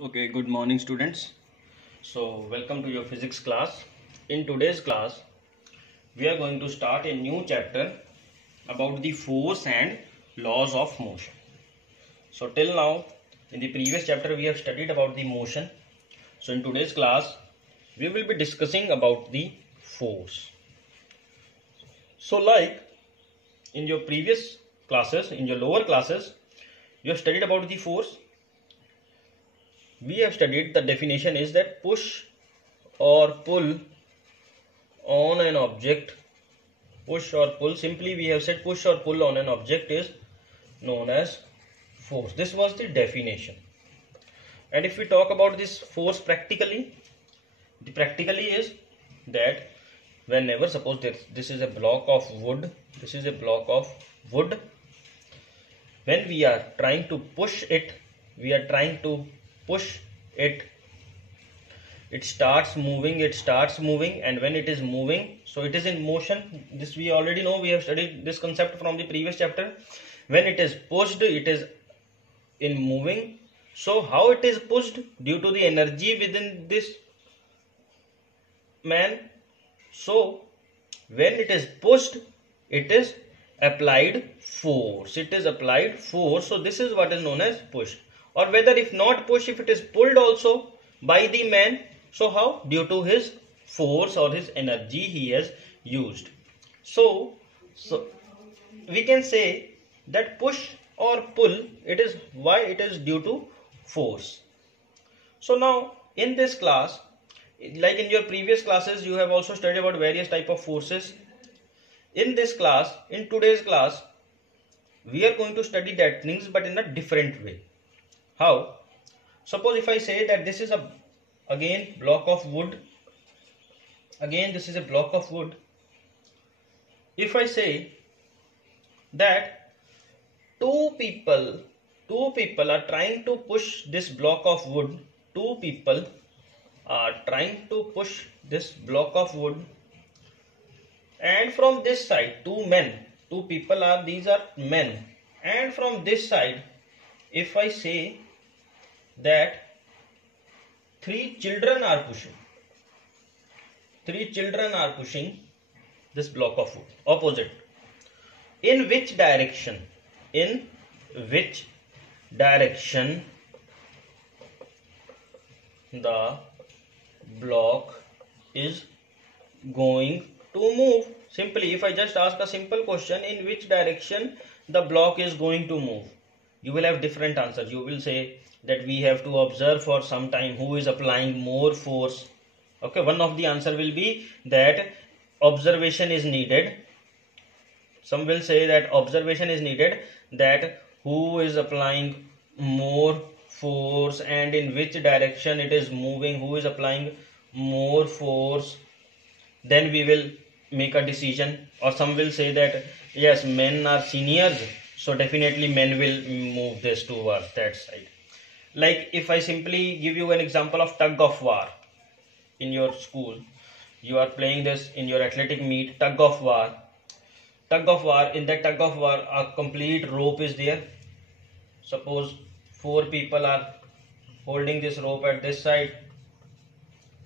Okay, good morning students. So welcome to your physics class. In today's class, we are going to start a new chapter about the force and laws of motion. So till now, in the previous chapter, we have studied about the motion. So in today's class, we will be discussing about the force. So like in your previous classes, in your lower classes, you have studied about the force. We have studied the definition is that push or pull on an object. Push or pull, simply we have said push or pull on an object is known as force. This was the definition. And if we talk about this force practically, the practically is that whenever, suppose this is a block of wood, this is a block of wood, when we are trying to push it, it starts moving, and when it is moving, so it is in motion. This we already know, we have studied this concept from the previous chapter. When it is pushed, it is in moving. So how it is pushed? Due to the energy within this man. So when it is pushed, it is applied force. So this is what is known as push. Or whether if not push, if it is pulled also by the man, so how? Due to his force or his energy he has used. So we can say that push or pull, it is why it is due to force. So now in this class, like in your previous classes, you have also studied about various type of forces. In today's class, we are going to study that things but in a different way. How? Suppose if I say that this is again block of wood. Again this is a block of wood. If I say that two people are trying to push this block of wood. Two people are trying to push this block of wood. And from this side, these are men. And from this side, if I say that three children are pushing this block of wood opposite. In which direction the block is going to move? Simply, if I just ask a simple question, in which direction the block is going to move, you will have different answers. You will say that we have to observe for some time who is applying more force. Okay, one of the answer will be that observation is needed. Some will say that observation is needed, that who is applying more force and in which direction it is moving, who is applying more force, then we will make a decision. Or some will say that yes, men are seniors, so definitely men will move this towards that side. Like if I simply give you an example of tug of war. In your school, you are playing this in your athletic meet, tug of war. In that tug of war, a complete rope is there. Suppose four people are holding this rope at this side.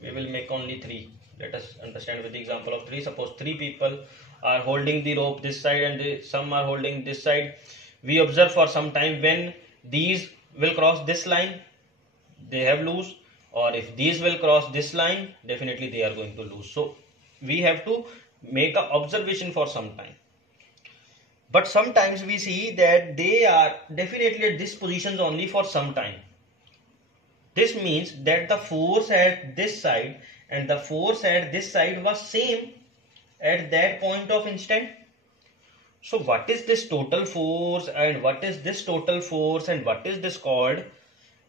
We will make only three. Let us understand with the example of three. Suppose three people are holding the rope this side and some are holding this side. We observe for some time. When these will cross this line, they have lose. Or if these will cross this line, definitely they are going to lose. So we have to make an observation for some time. But sometimes we see that they are definitely at this positions only for some time. This means that the force at this side and the force at this side was same at that point of instant. So what is this total force and what is this total force and what is this called,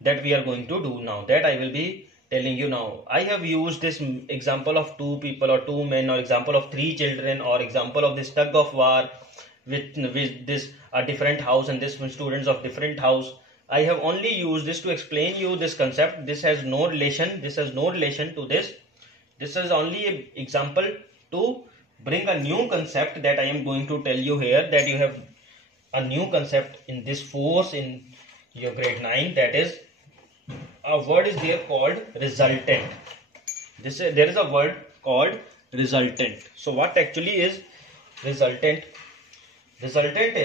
that we are going to do now, that I will be telling you now. I have used this example of two people or two men, or example of three children, or example of this tug of war with this a different house and this students of different house. I have only used this to explain you this concept. This has no relation to this. This is only an example to bring a new concept that I am going to tell you here, that you have a new concept in this force in your grade 9, that is a word is there called resultant. There is a word called resultant. So what actually is resultant? Resultant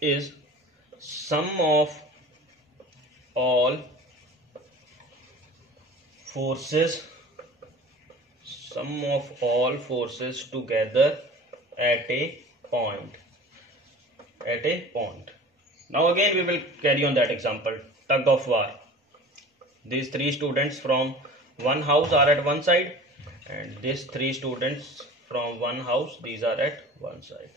is sum of all forces together at a point. Now again we will carry on that example. Tug of war. These three students from one house are at one side, and these three students from one house, these are at one side.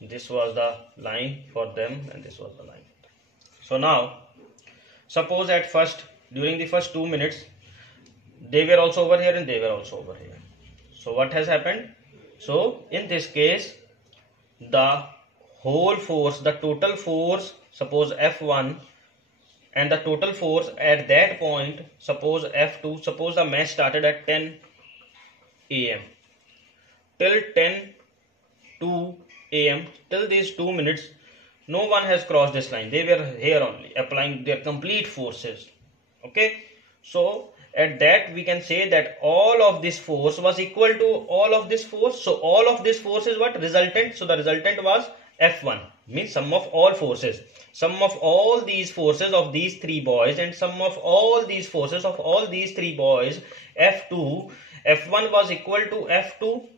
This was the line for them, and this was the line. So now, suppose at first, during the first 2 minutes, they were also over here and they were also over here. So what has happened? So in this case, the whole force, the total force, suppose F1, and the total force at that point, suppose F2, suppose the match started at 10 AM. Till 10 to AM, till these 2 minutes, no one has crossed this line. They were here only, applying their complete forces. Okay, so at that we can say that all of this force was equal to all of this force. So all of this force is what? Resultant. So the resultant was F1, means sum of all forces. Sum of all these forces of these three boys and sum of all these forces of all these three boys, F2, F1 was equal to F2.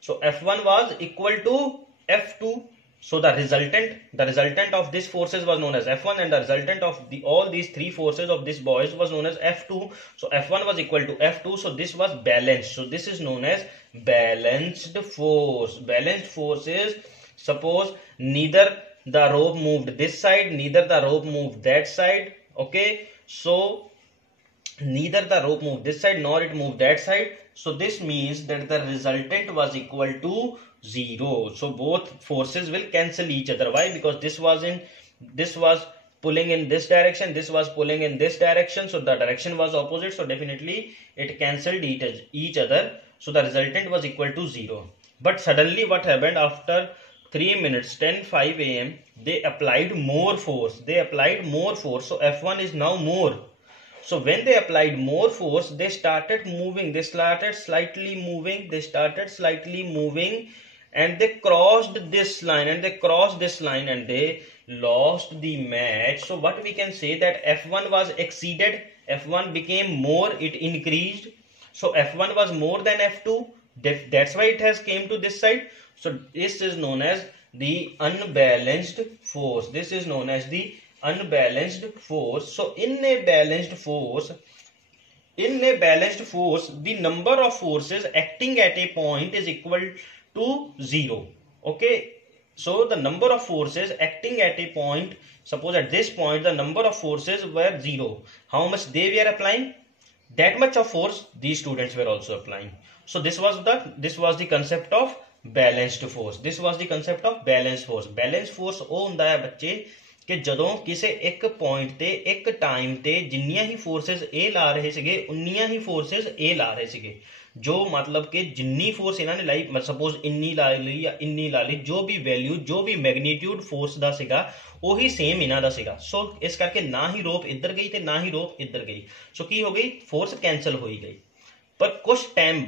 So F1 was equal to F2. So the resultant of this forces was known as F1, and the resultant of all these three forces of these boys was known as F2. So F1 was equal to F2. So this was balanced. So this is known as balanced force. Balanced force is, suppose neither the rope moved this side, neither the rope moved that side. Okay, so neither the rope moved this side nor it moved that side. So this means that the resultant was equal to 0. So both forces will cancel each other. Why? Because this was pulling in this direction, this was pulling in this direction. So the direction was opposite. So definitely it cancelled each other. So the resultant was equal to 0. But suddenly what happened after 3 minutes, 10:05 AM, they applied more force. So F1 is now more. So when they applied more force, they started moving. They started slightly moving, and they crossed this line, and they lost the match. So what we can say that F1 was exceeded. F1 became more, it increased. So F1 was more than F2. That's why it has came to this side. So this is known as the unbalanced force. So in a balanced force, the number of forces acting at a point is equal to 0. Okay, so the number of forces acting at a point, suppose at this point the number of forces were 0. How much they were applying? That much of force these students were also applying. So this was the concept of balanced force. Balanced force ਉਹ ਹੁੰਦਾ ਹੈ ਬੱਚੇ ਕਿ ਜਦੋਂ ਕਿਸੇ ਇੱਕ point ਤੇ ਇੱਕ ਟਾਈਮ ਤੇ ਜਿੰਨੀਆਂ ਹੀ ਫੋਰਸਸ ਇਹ ਲਾ ਰਹੇ ਸੀਗੇ ਉਨੀਆਂ ਹੀ ਫੋਰਸਸ ਇਹ ਲਾ ਰਹੇ ਸੀਗੇ, ਜੋ ਮਤਲਬ ਕਿ ਜਿੰਨੀ ਫੋਰਸ ਇਹਨਾਂ ਨੇ ਲਾਈ, ਸਪੋਜ਼ ਇੰਨੀ ਲਾ ਲਈ ਜਾਂ ਇੰਨੀ ਲਾ ਲਈ, ਜੋ ਵੀ ਵੈਲਿਊ, ਜੋ ਵੀ ਮੈਗਨੀਟਿਊਡ ਫੋਰਸ ਦਾ ਸੀਗਾ ਉਹੀ ਸੇਮ ਇਹਨਾਂ ਦਾ ਸੀਗਾ। ਸੋ ਇਸ ਕਰਕੇ ਨਾ ਹੀ ਰੋਪ ਇੱਧਰ ਗਈ ਤੇ ਨਾ ਹੀ ਰੋਪ ਇੱਧਰ ਗਈ। ਸੋ ਕੀ ਹੋ ਗਈ? ਫੋਰਸ ਕੈਂਸਲ ਹੋਈ ਗਈ। ਪਰ ਕੁਛ ਟਾਈਮ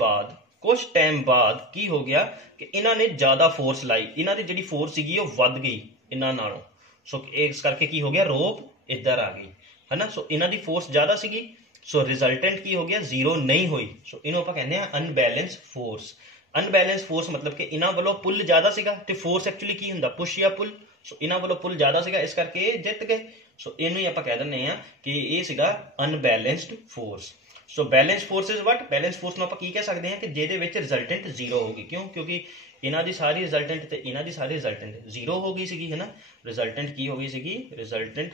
ਬਾਅਦ ਕੀ ਹੋ ਗਿਆ ਕਿ ਇਹਨਾਂ ਨੇ ਜ਼ਿਆਦਾ ਫੋਰਸ ਲਾਈ, ਇਹਨਾਂ ਦੀ ਜਿਹੜੀ ਫੋਰਸ ਸੀਗੀ ਉਹ ਵੱਧ ਗਈ ਇਹਨਾਂ ਨਾਲੋਂ। ਸੋ ਇਸ ਕਰਕੇ ਕੀ ਹੋ ਗਿਆ? ਰੋਪ ਇੱਧਰ ਆ ਗਈ, ਹੈ ਨਾ। ਸੋ ਇਹਨਾਂ ਦੀ ਫੋਰਸ ਜ਼ਿਆਦਾ ਸੀਗੀ, ਸੋ ਰਿਜ਼ਲਟੈਂਟ ਕੀ ਹੋ ਗਿਆ? 0 ਨਹੀਂ ਹੋਈ। ਸੋ ਇਹਨੂੰ ਆਪਾਂ ਕਹਿੰਦੇ ਆ ਅਨਬੈਲੈਂਸ ਫੋਰਸ। ਅਨਬੈਲੈਂਸ ਫੋਰਸ ਮਤਲਬ ਕਿ ਇਹਨਾਂ ਵੱਲੋਂ ਪੁੱਲ ਜ਼ਿਆਦਾ ਸੀਗਾ ਤੇ ਫੋਰਸ ਐਕਚੁਅਲੀ ਕੀ ਹੁੰਦਾ? ਪੁਸ਼ ਜਾਂ ਪੁੱਲ। ਸੋ ਇਹਨਾਂ ਵੱਲੋਂ ਪੁੱਲ ਜ਼ਿਆਦਾ ਸੀਗਾ, ਇਸ ਕਰਕੇ ਇਹ ਜਿੱਤ ਗਏ। ਸੋ ਇਹਨੂੰ ਹੀ ਆਪਾਂ ਕਹਿ ਦਿੰਦੇ ਆ ਕਿ ਇਹ ਸੀਗਾ unbalanced force. So balance force is what? Balance force ਨੂੰ ਆਪਾਂ ਕੀ ਕਹਿ ਸਕਦੇ ਹਾਂ ਕਿ ਜਿਹਦੇ ਵਿੱਚ ਰਿਜ਼ਲਟੈਂਟ 0 ਹੋਗੀ। ਕਿਉਂ? ਕਿਉਂਕਿ ਇਹਨਾਂ ਦੀ ਸਾਰੀ ਰਿਜ਼ਲਟੈਂਟ ਤੇ ਇਹਨਾਂ ਦੀ ਸਾਰੀ ਰਿਜ਼ਲਟੈਂਟ 0 ਹੋ ਗਈ ਸੀਗੀ, ਹੈ ਨਾ। ਰਿਜ਼ਲਟੈਂਟ ਕੀ ਹੋ ਗਈ ਸੀਗੀ? ਰਿਜ਼ਲਟੈਂਟ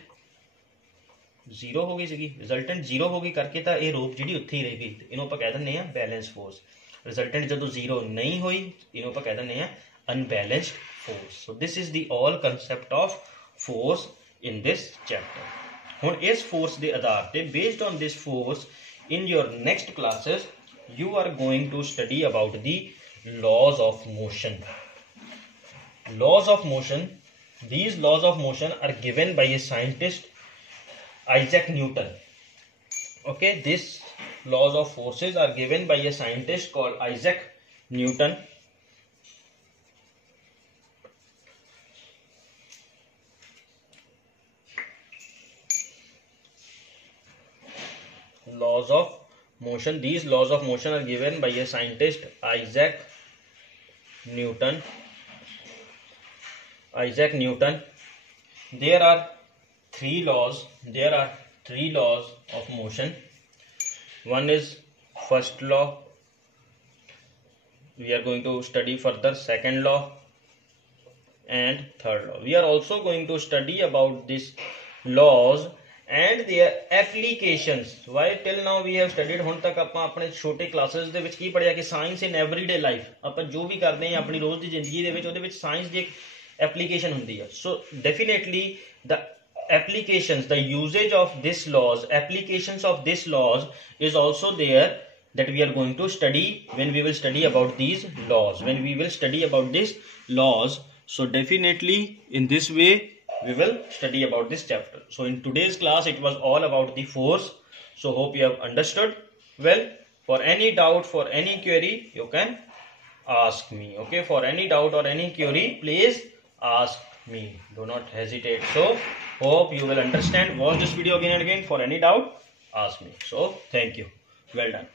0 ਹੋ ਗਈ ਸੀਗੀ। ਰਿਜ਼ਲਟੈਂਟ 0 ਹੋ ਗਈ ਕਰਕੇ ਤਾਂ ਇਹ ਰੋਪ ਜਿਹੜੀ ਉੱਥੇ ਹੀ ਰਹਿ ਗਈ, ਇਹਨੂੰ ਆਪਾਂ ਕਹਿ ਦਿੰਦੇ ਆ ਬੈਲੈਂਸ ਫੋਰਸ। ਰਿਜ਼ਲਟੈਂਟ ਜਦੋਂ 0 ਨਹੀਂ ਹੋਈ ਇਹਨੂੰ ਆਪਾਂ ਕਹਿ ਦਿੰਦੇ ਆ unbalanced force. So this is the all concept of force in this chapter. ਹੁਣ ਇਸ ਫੋਰਸ ਦੇ ਆਧਾਰ ਤੇ, based on this force, in your next classes you are going to study about the laws of motion. Laws of motion These laws of motion are given by a scientist, Isaac Newton. Okay, these laws of forces are given by a scientist called Isaac Newton. Laws of motion. These laws of motion are given by a scientist, Isaac Newton. Isaac Newton. There are three laws. There are three laws of motion. One is first law. We are going to study further second law and third law. We are also going to study about these laws and their applications. Why till now we have studied, ਹੁਣ ਤੱਕ ਆਪਾਂ ਆਪਣੇ ਛੋਟੇ classes ਦੇ ਵਿੱਚ ਕੀ ਪੜਿਆ ਕਿ science ਇਨ everyday life, ਆਪਾਂ ਜੋ ਵੀ ਕਰਦੇ ਹਾਂ ਆਪਣੀ ਰੋਜ਼ ਦੀ ਜ਼ਿੰਦਗੀ ਦੇ ਵਿੱਚ ਉਹਦੇ ਵਿੱਚ science the application hundi hai. So definitely the applications, the usage of this laws, applications of this laws is also there, that we are going to study when we will study about these laws, when we will study about these laws. So definitely in this way we will study about this chapter. So in today's class it was all about the force. So hope you have understood well. For any doubt, for any query, you can ask me. Okay, for any doubt or any query, please ask me, do not hesitate. So hope you will understand. Watch this video again and again. For any doubt, ask me. So thank you. Well done.